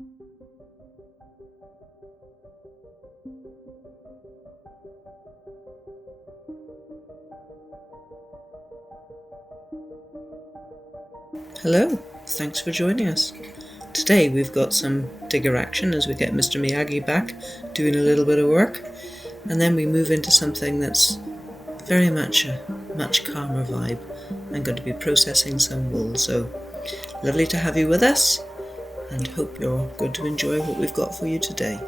Hello, thanks for joining us. Today we've got some digger action as we get Mr. Miyagi back doing a little bit of work, and then we move into something that's very much a much calmer vibe. I'm going to be processing some wool, so lovely to have you with us, and hope you're going to enjoy what we've got for you today.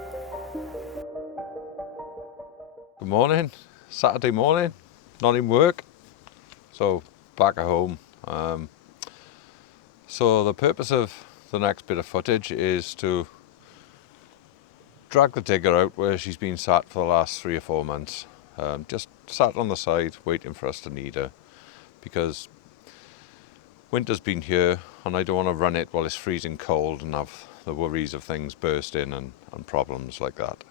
Good morning, Saturday morning, not in work, so back at home. So the purpose of the next bit of footage is to drag the digger out where she's been sat for the last 3 or 4 months. Just sat on the side waiting for us to need her, because winter's been here and I don't want to run it while it's freezing cold and have the worries of things bursting and problems like that.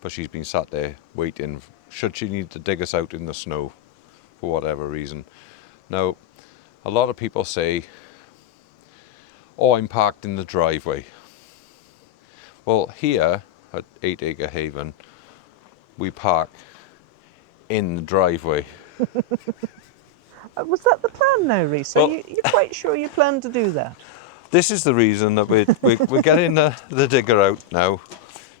But she's been sat there waiting, should she need to dig us out in the snow for whatever reason. Now, a lot of people say, oh, I'm parked in the driveway. Well, here at 8 Acre Haven, we park in the driveway. Was that the plan now, Reese? Well, you're quite sure you plan to do that? This is the reason that we're getting the digger out now,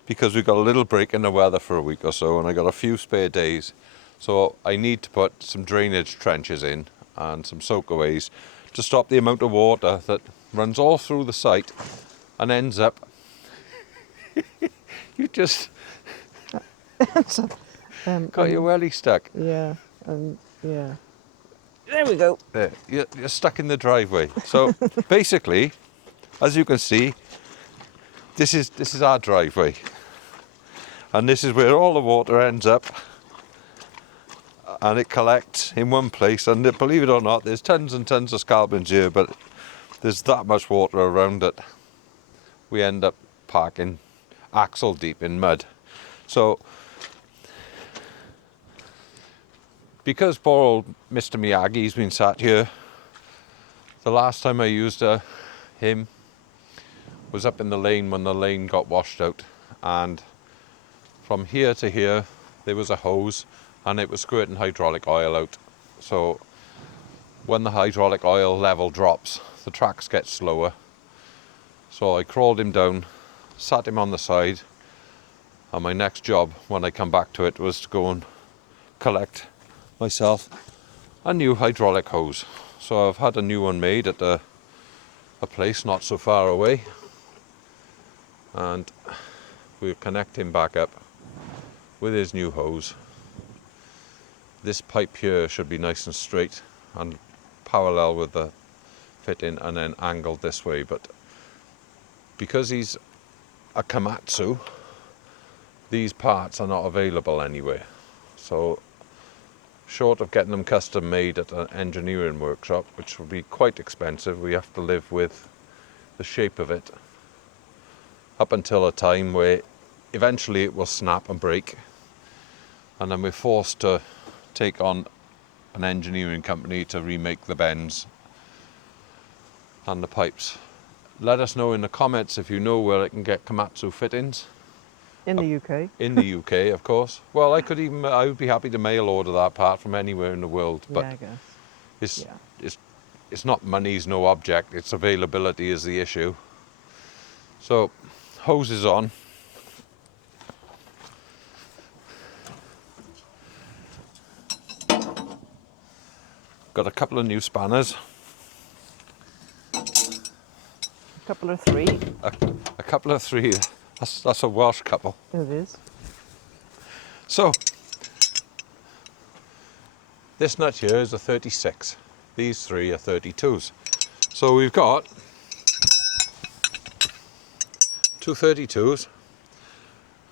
because we've got a little break in the weather for a week or so, and I got a few spare days. So I need to put some drainage trenches in and some soakaways to stop the amount of water that runs all through the site and ends up you just got your welly stuck. Yeah, yeah. There we go. There, you're stuck in the driveway. So basically, as you can see, this is our driveway, and this is where all the water ends up, and it collects in one place. And believe it or not, there's tons and tons of scalpings here, but there's that much water around it. We end up parking axle deep in mud. So because poor old Mr. Miyagi's been sat here, the last time I used him was up in the lane when the lane got washed out, and from here to here there was a hose and it was squirting hydraulic oil out. So when the hydraulic oil level drops, the tracks get slower. So I crawled him down, sat him on the side, and my next job when I come back to it was to go and collect myself a new hydraulic hose. So I've had a new one made at a place not so far away, and we'll connect him back up with his new hose. This pipe here should be nice and straight and parallel with the fitting, and then angled this way, but because he's a Komatsu, these parts are not available anywhere. So short of getting them custom made at an engineering workshop, which will be quite expensive, we have to live with the shape of it up until a time where eventually it will snap and break, and then we're forced to take on an engineering company to remake the bends and the pipes. Let us know in the comments if you know where I can get Komatsu fittings. In the UK? In the UK, of course. Well, I would be happy to mail order that part from anywhere in the world, but yeah, I guess. It's not money's no object, it's availability is the issue. So, hose is on. Got a couple of new spanners. A couple of three. A couple of three. That's a Welsh couple. It is. So, this nut here is a 36. These three are 32s. So we've got two 32s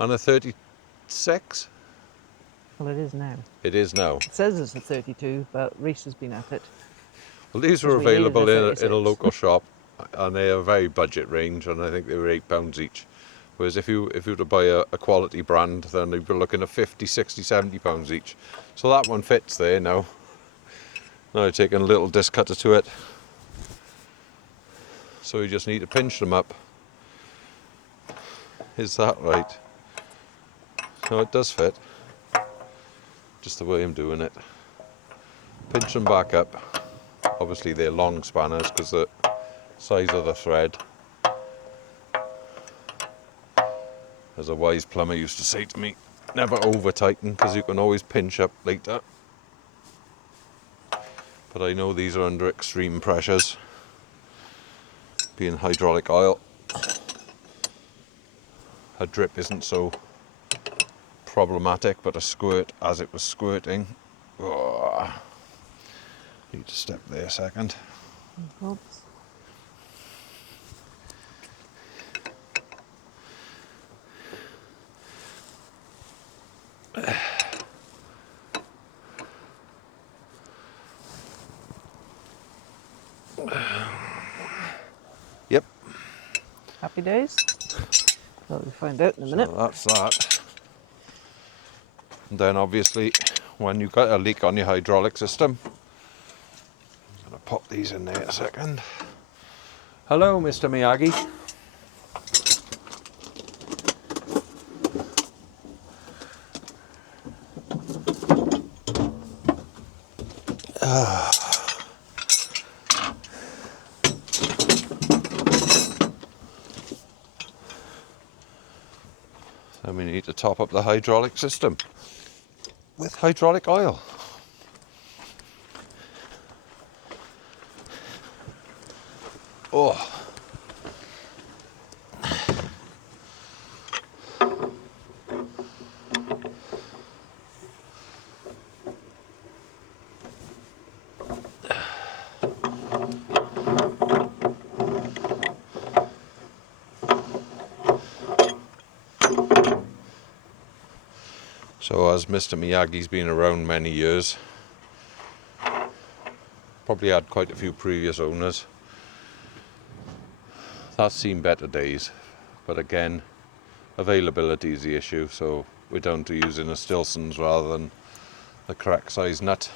and a 36. Well, it is now. It is now. It says it's a 32, but Reese has been at it. Well, these were available in a local shop, and they are very budget range, and I think they were £8 each. Whereas if you were to buy a quality brand, then you'd be looking at 50, 60, 70 pounds each. So that one fits there now. Now I've taken a little disc cutter to it. So you just need to pinch them up Is that right? No, it does fit. Just the way I'm doing it. Pinch them back up. Obviously they're long spanners because the size of the thread. As a wise plumber used to say to me, never over tighten because you can always pinch up later. But I know these are under extreme pressures. Being hydraulic oil, a drip isn't so problematic, but a squirt as it was squirting. Oh, need to step there a second. Oops. Yep. Happy days? Well, we'll find out in a minute. So that's that. And then obviously when you've got a leak on your hydraulic system, I'm going to pop these in there a second. Hello, Mr. Miyagi. Then we need to top up the hydraulic system with hydraulic oil. Oh. So as Mr. Miyagi's been around many years, probably had quite a few previous owners, that's seen better days. But again, availability is the issue, so we're down to using a Stilson's rather than the correct size nut.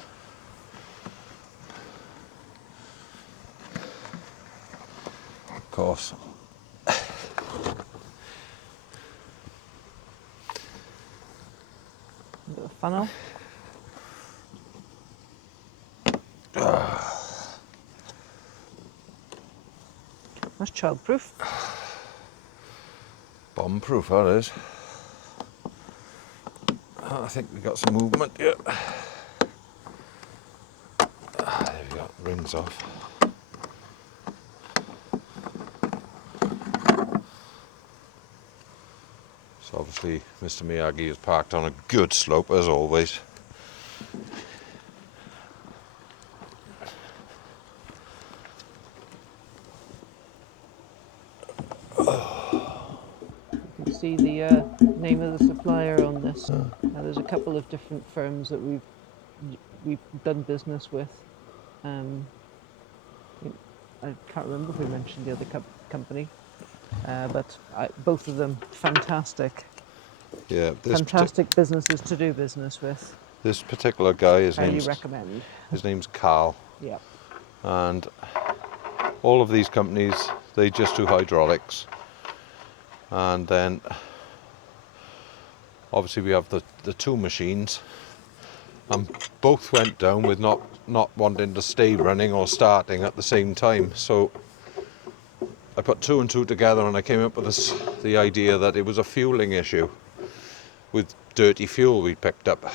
Of course. Bit of funnel. That's childproof. Bomb-proof, that is. I think we got some movement here. There we go, rings off. So obviously Mr. Miyagi is parked on a good slope as always. You can see the name of the supplier on this. There's a couple of different firms that we've done business with. I can't remember if we mentioned the other company, but both of them fantastic. Yeah, Fantastic businesses to do business with. this particular guy, his Highly recommend. name's Carl, Yeah. and all of these companies, they just do hydraulics. And then obviously we have the two machines, and both went down with not wanting to stay running or starting at the same time. So I put two and two together and I came up with the idea that it was a fueling issue with dirty fuel we picked up.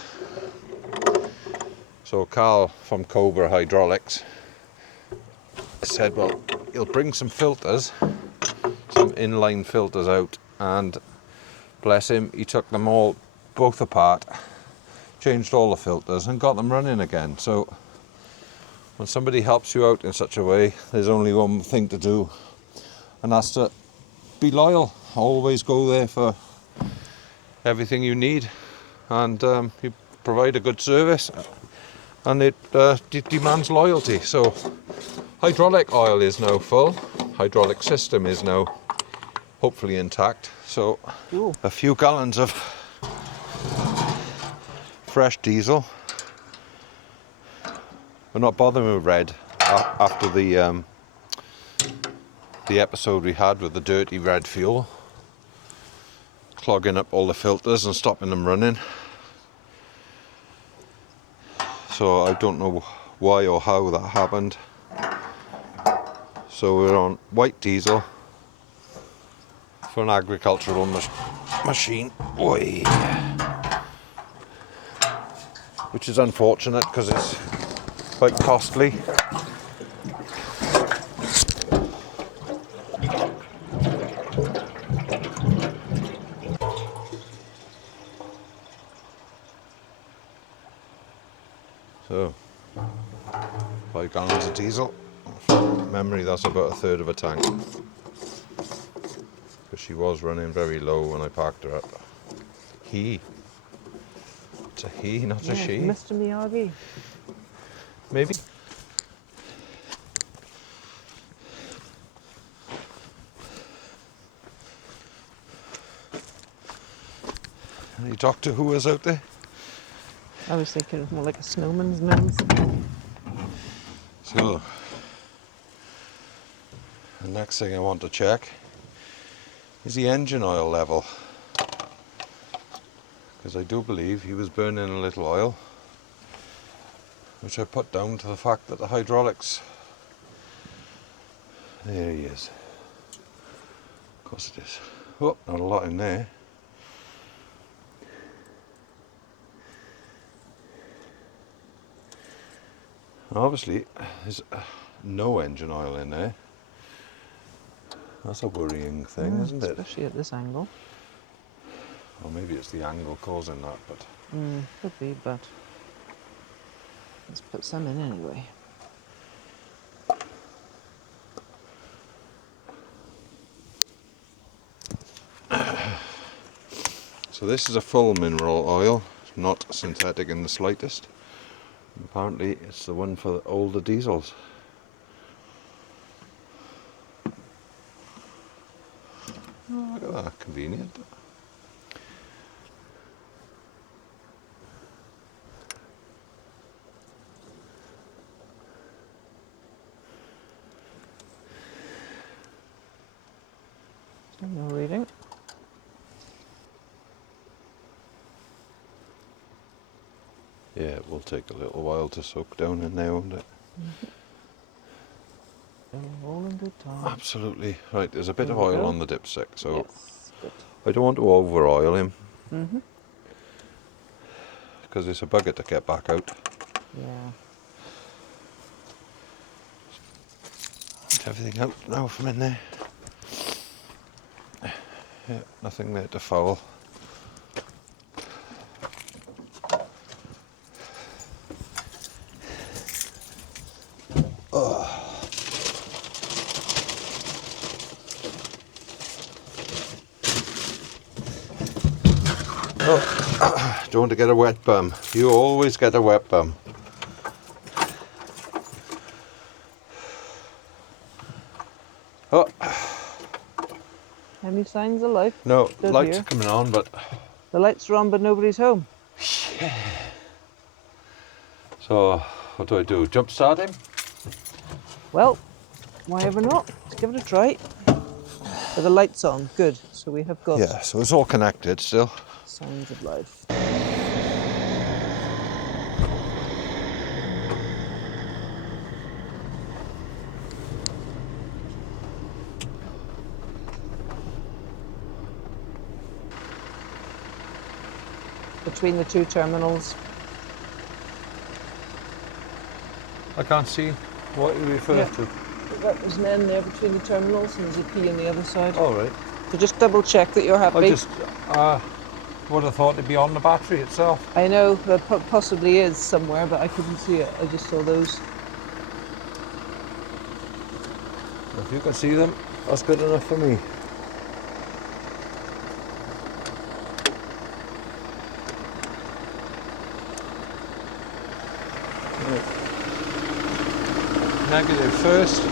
So Carl from Cobra Hydraulics said, well, he'll bring some filters, some inline filters out, and bless him, he took them all, both apart, changed all the filters and got them running again. So when somebody helps you out in such a way, there's only one thing to do, and that's to be loyal. Always go there for everything you need, and you provide a good service, and it demands loyalty. So hydraulic oil is now full, hydraulic system is now hopefully intact. So Cool. a few gallons of fresh diesel. We're not bothering with red after the episode we had with the dirty red fuel. clogging up all the filters and stopping them running. So I don't know why or how that happened. So we're on white diesel for an agricultural machine. Oi. Which is unfortunate because it's quite costly. So, 5 gallons of diesel. From memory, that's about a third of a tank. Because she was running very low when I parked her up. He. It's a he, not a she. Mr. Miyagi. Maybe. Any Doctor Who is out there? I was thinking of more like a snowman's nose. So, the next thing I want to check is the engine oil level. Because I do believe he was burning a little oil, which I put down to the fact that the hydraulics... There he is. Of course it is. Oh, not a lot in there. Obviously, there's no engine oil in there. That's a worrying thing, isn't it? Especially at this angle. Or maybe it's the angle causing that, but... Could be, but let's put some in anyway. So this is a full mineral oil, not synthetic in the slightest. Apparently it's the one for older diesels. Oh, look at that, convenient. No reading. Yeah, it will take a little while to soak down in there, won't it? All in good time. Absolutely. Right, there's a bit There of we oil go. on the dipstick, so Yes, good. I don't want to over oil him Mm-hmm. because it's a bugger to get back out. Yeah. Get everything out now from in there. Yeah, nothing there to foul. Oh, don't want to get a wet bum. You always get a wet bum. Oh, Any signs of life? no, Stood lights here. are coming on, but... The lights are on, but nobody's home. So, what do? Jump start him? Well, why ever not? Let's give it a try. Are the lights on? Good. So we have got Yeah, so it's all connected still. signs of life. Between the two terminals. I can't see what you refer Yeah. to. There's an N there between the terminals and there's a P on the other side. All right. So just double check that you're happy. I just would have thought it'd be on the battery itself. I know there possibly is somewhere, but I couldn't see it. I just saw those. If you can see them, that's good enough for me. Negative first.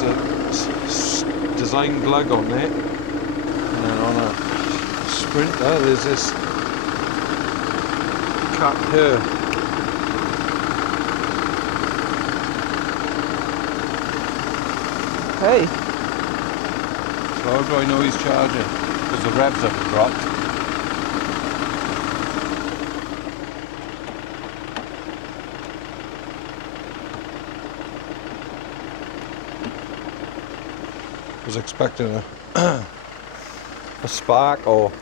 There's a design glug on there. And then on a Sprinter there's this cap here. Okay. So how do I know he's charging? because the revs have dropped. I was expecting a spark, or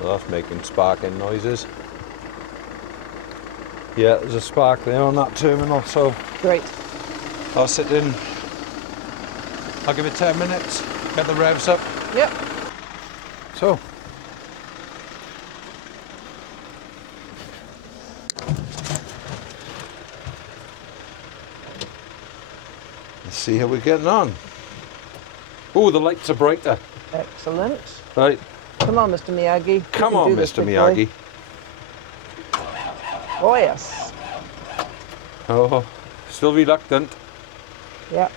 well, that's making sparking noises. Yeah, there's a spark there on that terminal, so Great. I'll sit in. I'll give it 10 minutes, get the revs up. Yep. So let's see how we're getting on. Oh, the lights are brighter. Excellent. Right, Come on, Mr. Miyagi. You come can on, do this, Mr. big boy. Miyagi. Oh, yes. Oh, still reluctant. Yep.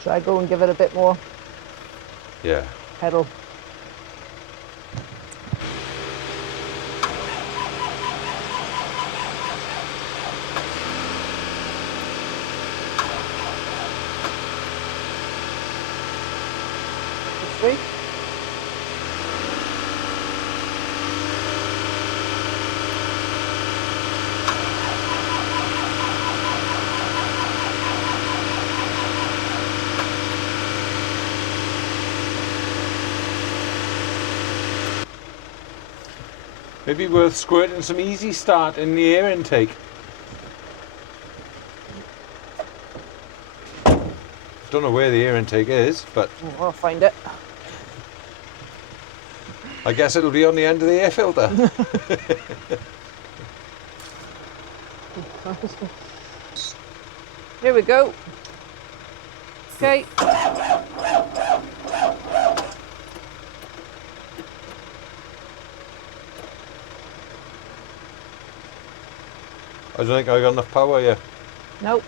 Should I go and give it a bit more Yeah. pedal? Three. Maybe worth squirting some easy start in the air intake. Don't know where the air intake is, but Oh, I'll find it. I guess it'll be on the end of the air filter. Here we go. Okay. I don't think I got enough power yet. Nope.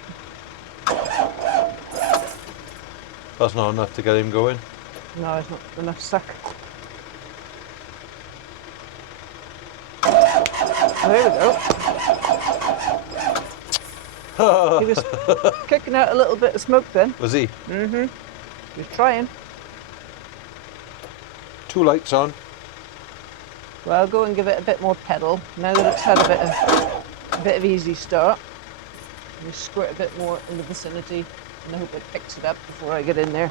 That's not enough to get him going. No, it's not enough suck. There we go. He was kicking out a little bit of smoke then. Was he? Mm-hmm. He was trying. 2 lights on. Well, I'll go and give it a bit more pedal now that it's had a bit of easy start. Just squirt a bit more in the vicinity, and I hope it picks it up before I get in there.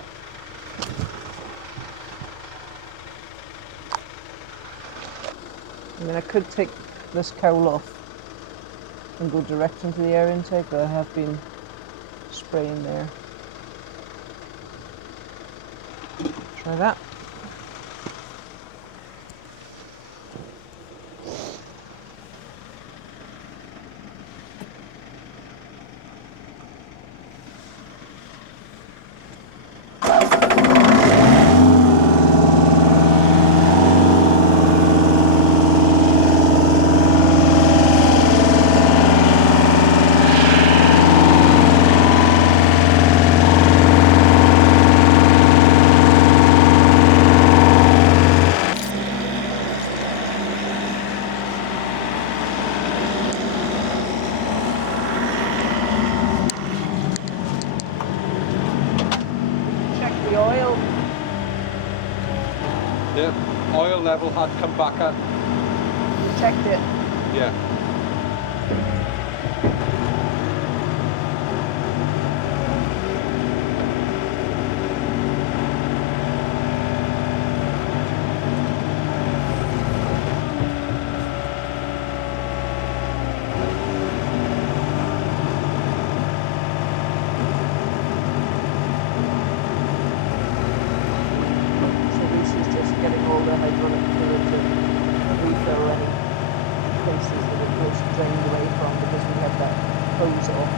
I mean, I could take this cowl off and go direct into the air intake, but I have been spraying there. Try that. Check the oil. Yeah. Oil level had come back up. Checked it. Yeah. So this is just getting all the hydraulic fluid to refill any places that it was drained away from because we had that hose off.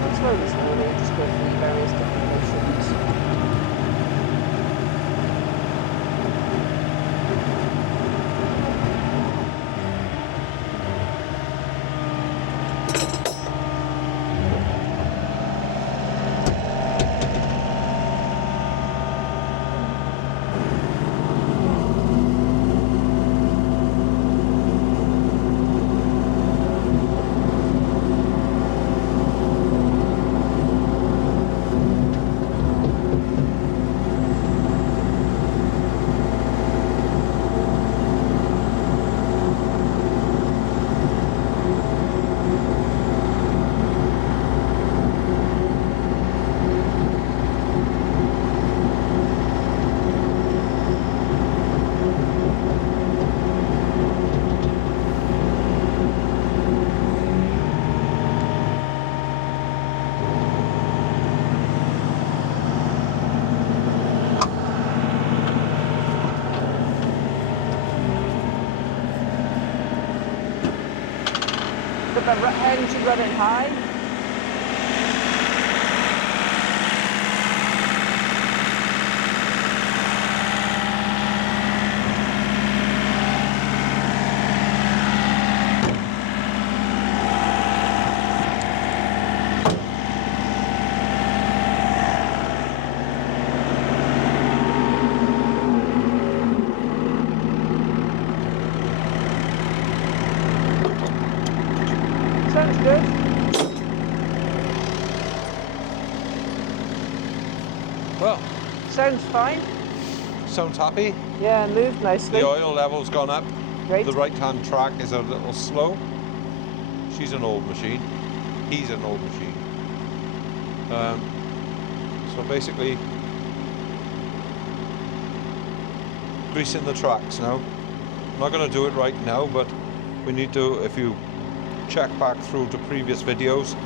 And slowly, just go through various different motions. got the engine running high. Sounds good. Well, Sounds fine. sounds happy. Yeah, moved nicely. The oil level's gone up. Great. The right-hand track is a little slow. She's an old machine. He's an old machine. So basically, greasing the tracks now. I'm not going to do it right now, but we need to, if you check back through to previous videos,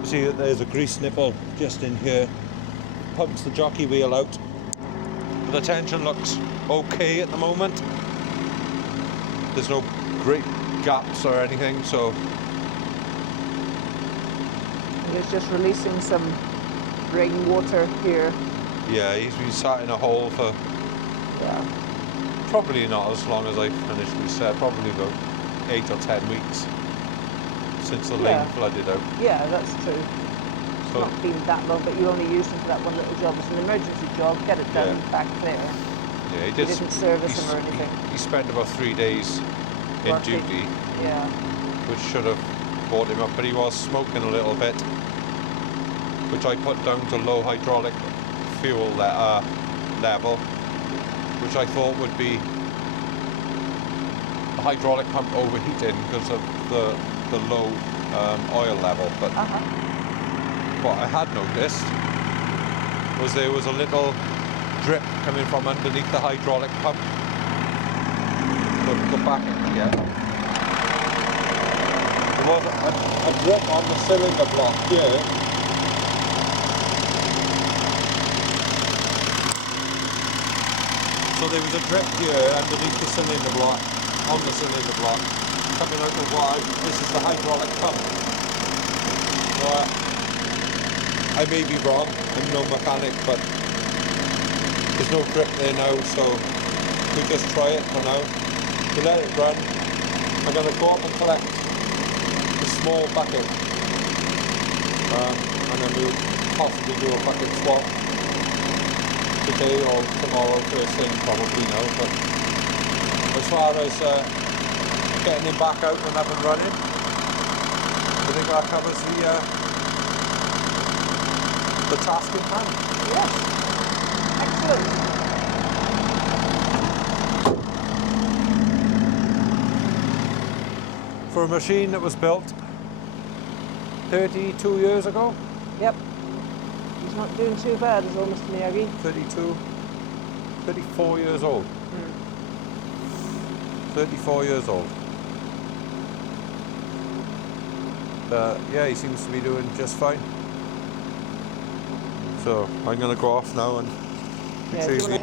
you see that there's a grease nipple just in here. Pumps the jockey wheel out. The tension looks okay at the moment. There's no great gaps or anything, so He's just releasing some rainwater here. yeah, he's been sat in a hole for Yeah. probably not as long as I initially said, probably about 8 or 10 weeks since the lane flooded out. Yeah, that's true. It's So not been that long, but you only used him for that one little job. It's an emergency job. Get it done back there. yeah, he You didn't service him or anything. He spent about 3 days in Working. duty, Yeah. which should have brought him up, but he was smoking a little bit, which I put down to low hydraulic fuel level, which I thought would be the hydraulic pump overheating because of the low oil level. But what I had noticed was there was a little drip coming from underneath the hydraulic pump. The back, yeah. There was a drip on the cylinder block here. So there was a drip here underneath the cylinder block, on the cylinder block, coming out of what this is the hydraulic pump. I may be wrong, I'm no mechanic, but there's no drip there now, so we just try it for now. We let it run. I'm going to go up and collect a small bucket, and then we'll possibly do a bucket swap today or tomorrow, first thing probably now. But as far as getting him back out and up and running, I think that covers the task in hand. Yeah. Excellent. For a machine that was built 32 years ago, Yep. He's not doing too bad, is old Mr. Miyagi. 34 years old. 34 years old. Yeah, he seems to be doing just fine. So I'm going to go off now and retrieve the...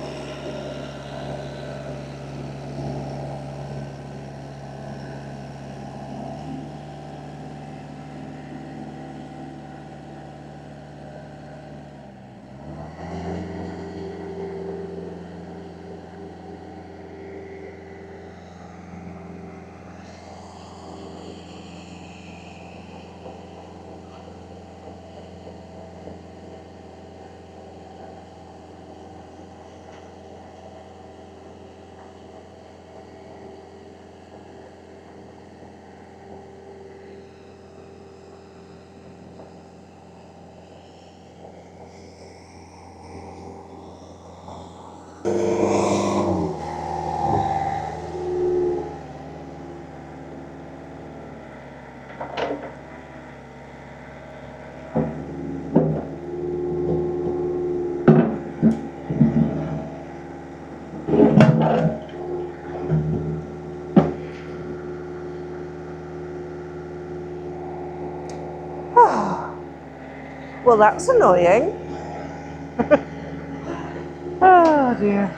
Well, that's annoying. Oh dear.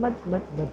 mud, mud, mud.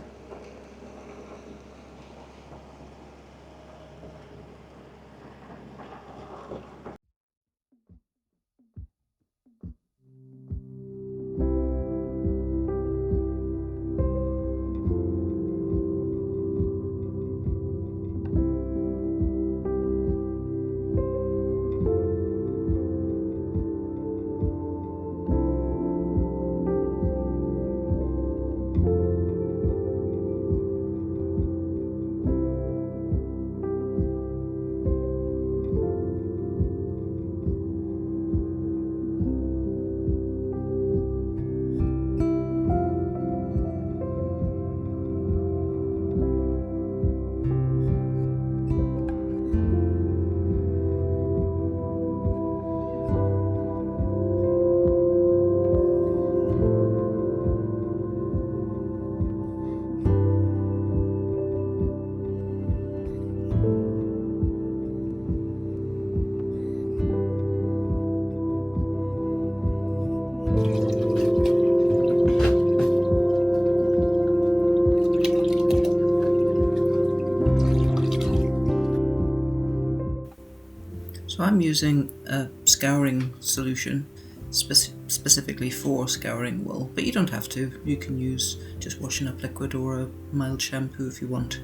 So I'm using a scouring solution specifically for scouring wool, but you don't have to. You can use just washing up liquid or a mild shampoo if you want.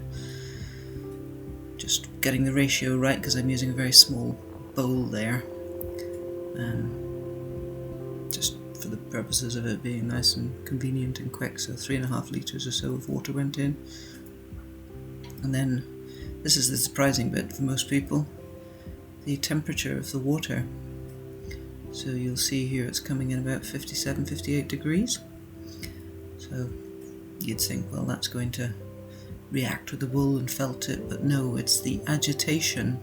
Just getting the ratio right because I'm using a very small bowl there, just for the purposes of it being nice and convenient and quick. So 3.5 litres or so of water went in, and then this is the surprising bit for most people, the temperature of the water. So you'll see here it's coming in about 57-58 degrees. So you'd think, well, that's going to react with the wool and felt it, but no, it's the agitation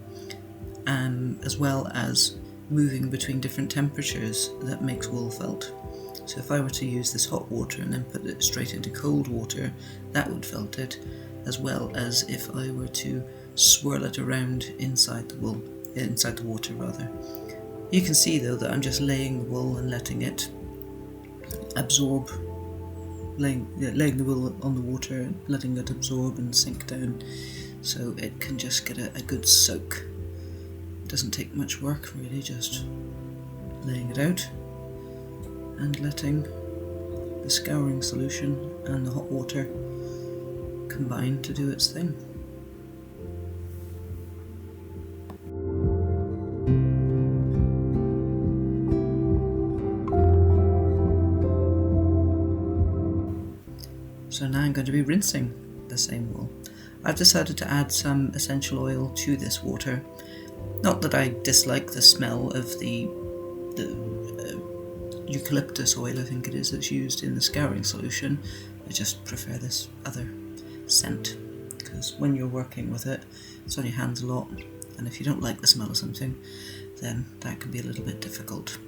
as well as moving between different temperatures that makes wool felt. So if I were to use this hot water and then put it straight into cold water, that would felt it, as well as if I were to swirl it around inside the water rather. You can see though that I'm just laying the wool and letting it absorb, laying the wool on the water and letting it absorb and sink down, so it can just get a good soak. It doesn't take much work really, just laying it out and letting the scouring solution and the hot water combine to do its thing. So now I'm going to be rinsing the same wool. I've decided to add some essential oil to this water. Not that I dislike the smell of the eucalyptus oil, I think it is, that's used in the scouring solution. I just prefer this other scent, because when you're working with it, it's on your hands a lot, and if you don't like the smell of something, then that can be a little bit difficult.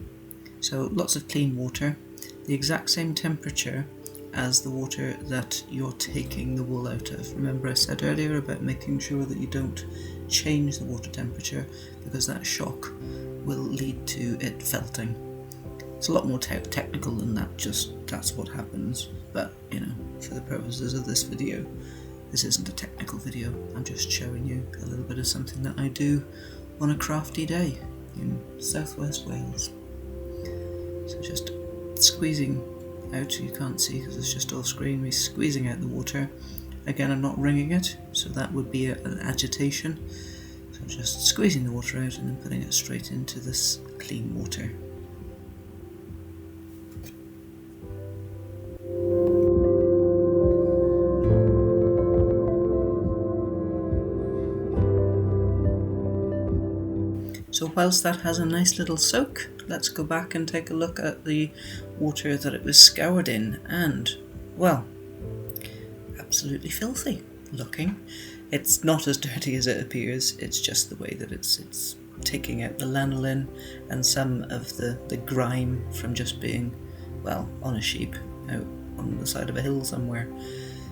So lots of clean water, the exact same temperature as the water that you're taking the wool out of. Remember I said earlier about making sure that you don't change the water temperature, because that shock will lead to it felting. It's a lot more technical than that, just that's what happens, but you know, for the purposes of this video, this isn't a technical video. I'm just showing you a little bit of something that I do on a crafty day in southwest Wales. So just squeezing out, you can't see because it's just off screen, we're squeezing out the water. Again, I'm not wringing it, so that would be an agitation. So just squeezing the water out and then putting it straight into this clean water. So whilst that has a nice little soak, let's go back and take a look at the water that it was scoured in, and, well, absolutely filthy looking. It's not as dirty as it appears, it's just the way that it's taking out the lanolin and some of the grime from just being, well, on a sheep out on the side of a hill somewhere.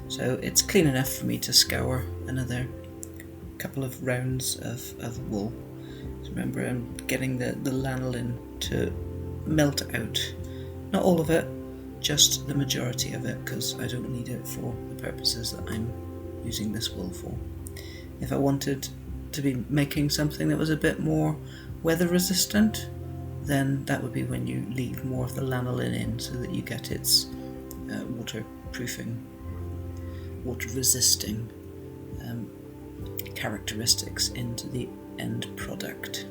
So it's clean enough for me to scour another couple of rounds of wool. Remember, I'm getting the lanolin to melt out. Not all of it, just the majority of it because I don't need it for the purposes that I'm using this wool for. If I wanted to be making something that was a bit more weather resistant, then that would be when you leave more of the lanolin in so that you get its waterproofing, water resisting characteristics into the end product.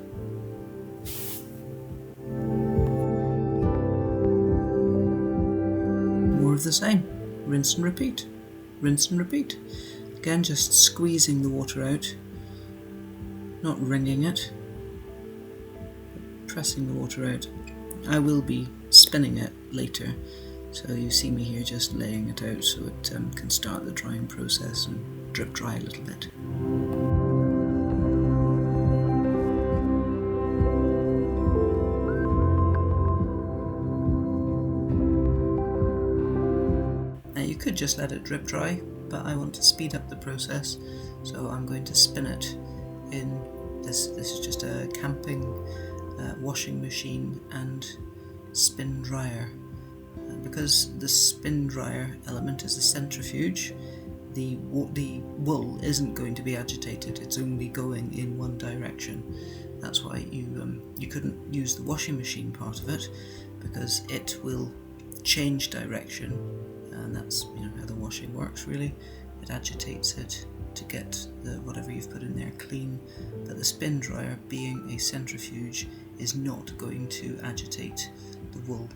More of the same. Rinse and repeat. Rinse and repeat. Again, just squeezing the water out, not wringing it, but pressing the water out. I will be spinning it later, so you see me here just laying it out so it can start the drying process and drip dry a little bit. Now you could just let it drip dry, but I want to speed up the process, so I'm going to spin it in this. This is just a camping washing machine and spin dryer. Because the spin dryer element is a centrifuge, the wool isn't going to be agitated, it's only going in one direction. That's why you couldn't use the washing machine part of it, because it will change direction, and that's how the washing works really. It agitates it to get whatever you've put in there clean, but the spin dryer, being a centrifuge, is not going to agitate the wool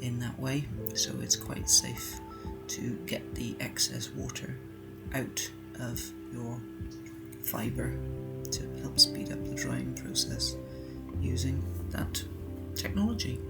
in that way, so it's quite safe to get the excess water out of your fibre to help speed up the drying process using that technology.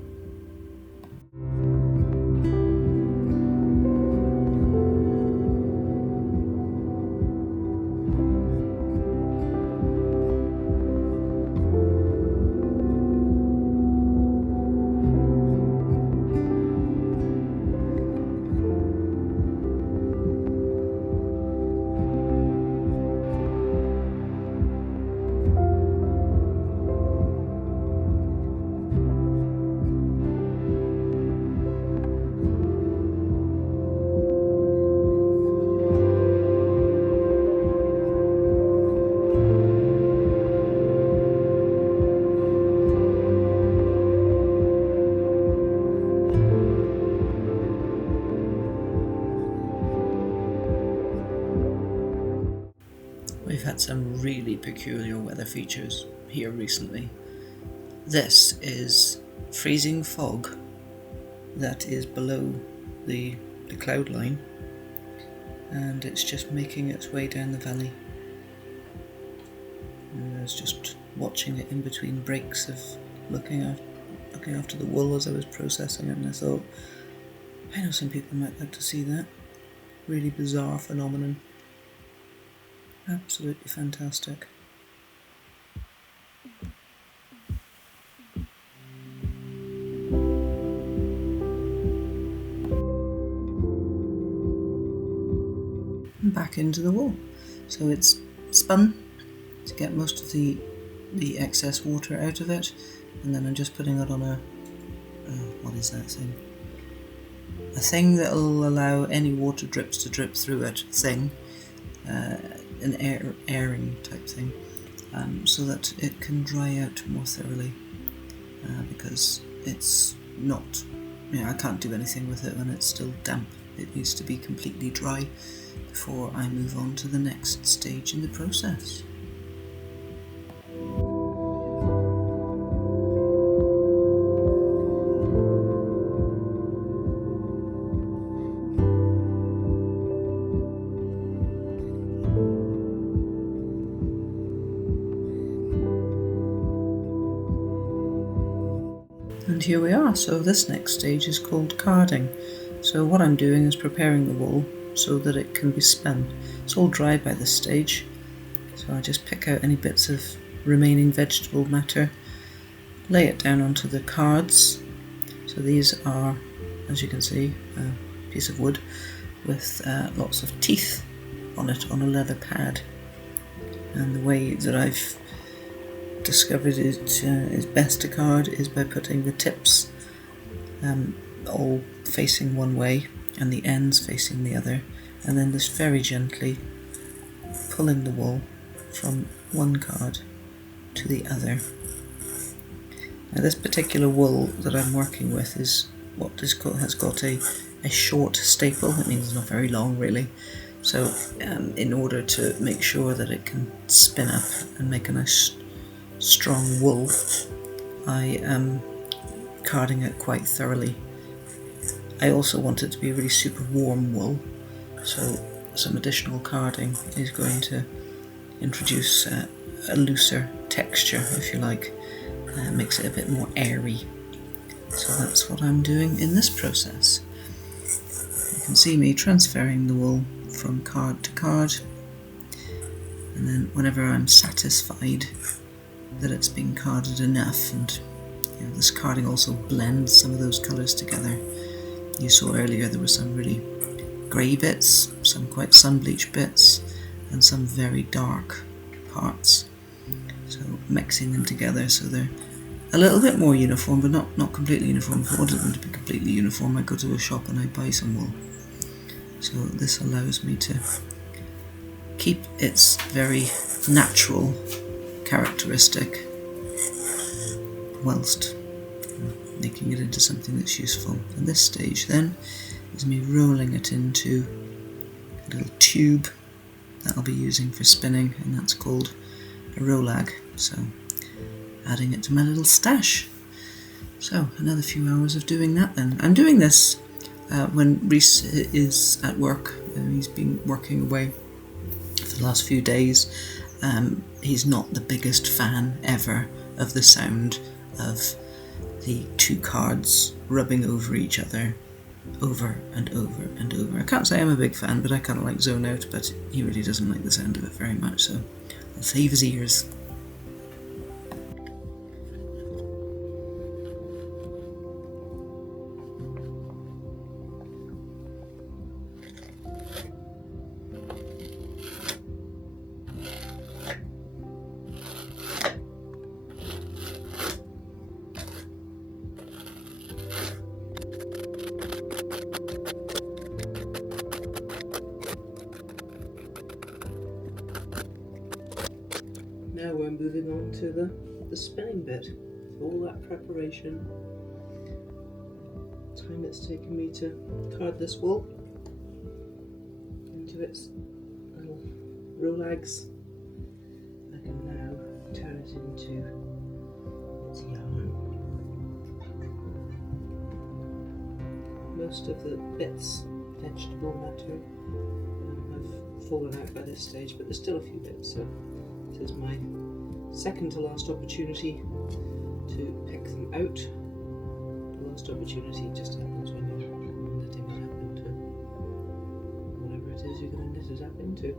We've had some really peculiar weather features here recently. This is freezing fog that is below the cloud line, and it's just making its way down the valley. And I was just watching it in between breaks of looking after the wool as I was processing it, and I thought, I know some people might like to see that. Really bizarre phenomenon. Absolutely fantastic. And back into the wool. So it's spun to get most of the excess water out of it, and then I'm just putting it on a what is that thing? A thing that will allow any water drips to drip through it. An airing type thing, so that it can dry out more thoroughly, because it's not, I can't do anything with it when it's still damp. It needs to be completely dry before I move on to the next stage in the process. And here we are. So this next stage is called carding. So what I'm doing is preparing the wool so that it can be spun. It's all dry by this stage, so I just pick out any bits of remaining vegetable matter, lay it down onto the cards. So these are, as you can see, a piece of wood with lots of teeth on it on a leather pad. And the way that I've discovered it is best to card is by putting the tips all facing one way and the ends facing the other, and then just very gently pulling the wool from one card to the other. Now this particular wool that I'm working with is what is called, has got a short staple. It means it's not very long really. So in order to make sure that it can spin up and make a nice strong wool, I am carding it quite thoroughly. I also want it to be a really super warm wool, so some additional carding is going to introduce a looser texture, if you like. Makes it a bit more airy. So that's what I'm doing in this process. You can see me transferring the wool from card to card, and then whenever I'm satisfied that it's been carded enough, and this carding also blends some of those colours together. You saw earlier there were some really grey bits, some quite sun-bleached bits, and some very dark parts. So mixing them together so they're a little bit more uniform, but not completely uniform. If I wanted them to be completely uniform, I'd go to a shop and I'd buy some wool. So this allows me to keep its very natural characteristic whilst making it into something that's useful. And this stage then is me rolling it into a little tube that I'll be using for spinning, and that's called a rolag. So adding it to my little stash. So another few hours of doing that then. I'm doing this when Reese is at work. He's been working away for the last few days. He's not the biggest fan ever of the sound of the two cards rubbing over each other over and over and over. I can't say I'm a big fan, but I kind of like zone out, but he really doesn't like the sound of it very much, so I'll save his ears. Now we're moving on to the spinning bit. All that preparation, time it's taken me to card this wool into its little rolags. I can now turn it into its yarn. Most of the bits, vegetable matter, have fallen out by this stage, but there's still a few bits, so this is my second to last opportunity to pick them out. The last opportunity just happens when you're knitting it up into whatever it is you're going to knit it up into.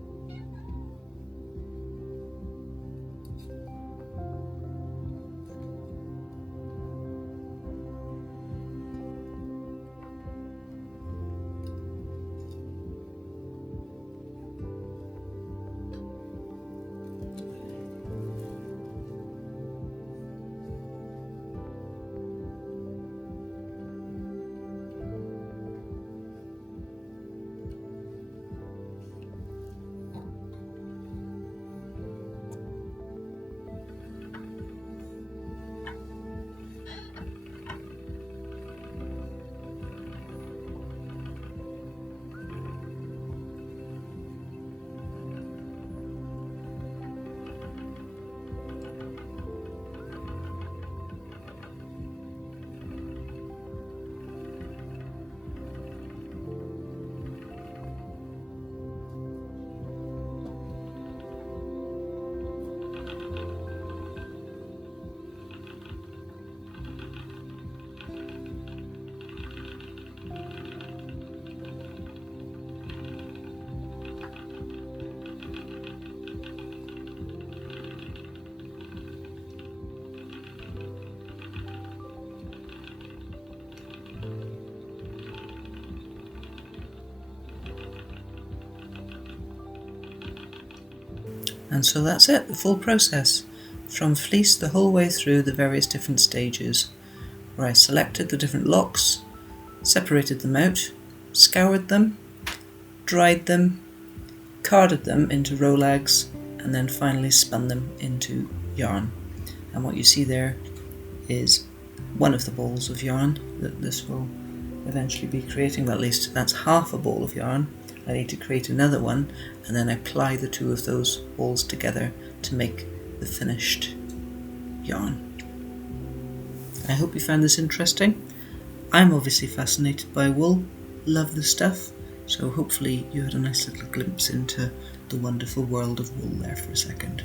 And so that's it, the full process, from fleece the whole way through the various different stages, where I selected the different locks, separated them out, scoured them, dried them, carded them into rolags, and then finally spun them into yarn. And what you see there is one of the balls of yarn that this will eventually be creating. Well, at least that's half a ball of yarn. I need to create another one and then apply the two of those balls together to make the finished yarn. I hope you found this interesting. I'm obviously fascinated by wool, love the stuff, so hopefully you had a nice little glimpse into the wonderful world of wool there for a second.